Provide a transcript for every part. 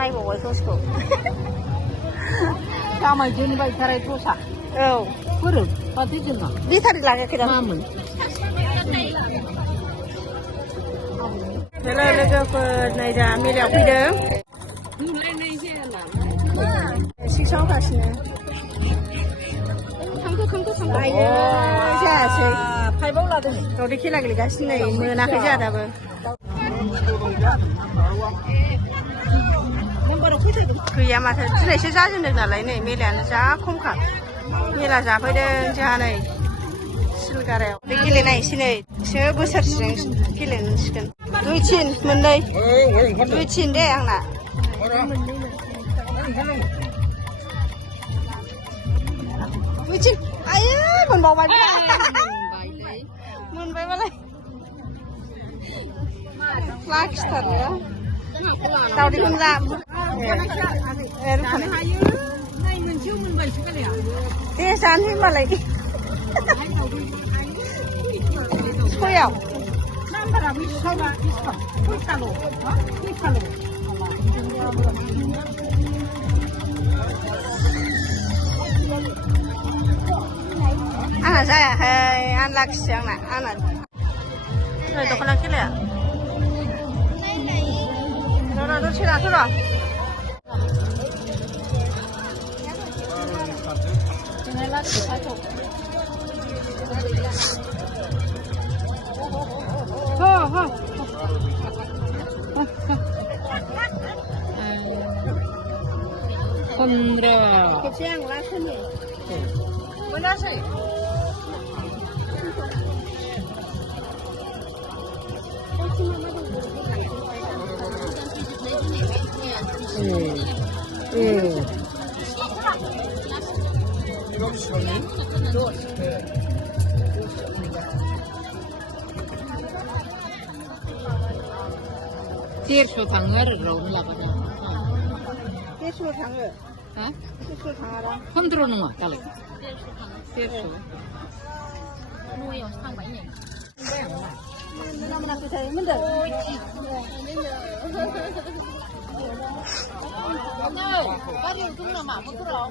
नायबावबाय टर्चखौ जामाय दोनबाय थाराय टर्चआ औ बोरो माथो जोंना बेटारि लागायाखै दा मामोन हेल' लोगोफोर नै दा मेलायाव फैदों नुलायनाय जायाला सिक्सआव गासिनो आयौ जायासै फाइभआव लादों दावदै खेला गेलेगासिनो नै मोनाखै जोंहा दाबो गैया माथो दिनैसो जाजेनदों नालाय नै मेलायानो जा खमखा मेला जाफैदों जोंहा नै सिलगारायाव बे गेलेनायसै नै सो बोसोरसेजों गेलेनांसिगोन 2-3 मोननै 2-3 दे आंना आयै मोनबावबाय मोनबायबालाय लाखिथारो दावदैखौनो जा दे जानो होनबालाय सयाव आंना जायाखै आं लाखिसो आंना दख'ना खेलाया र' दसे लाथ' र' Pondra. खेबसे आं लाखोनि मोनासै Tirso थाङो आरो रावनो लाबानो 150 थाङो हा 150 थाङा दा 100 नङा दालाय 150 न'यावसो थांबाय नै मोनाखै थायो मोनदों गारियाव दं नामा मोथोराव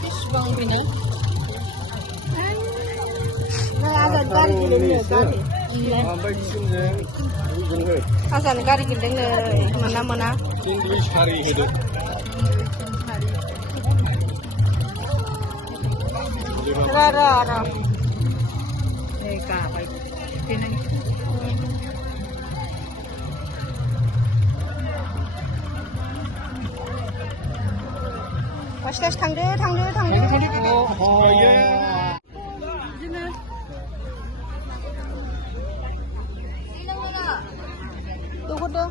बेसेबां बेना गारि गेलेनो गारि आजानो गारि गेलेनो मोना मोना इंलिश खारि होदो र' ए गाबाय बेनो फार्स्ट थांदो दख'दो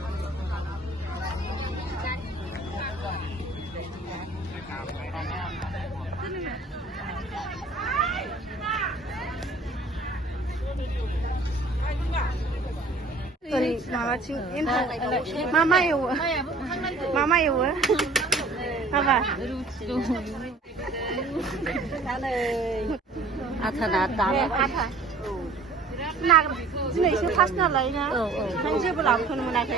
ओरै माबाथिं एन्थाव मा एवो हाबा आथा दानो आथा दिनैसो फार्स्ट नालाय ना ओंखायनो जेबो लाबोथ'नो मोनाखै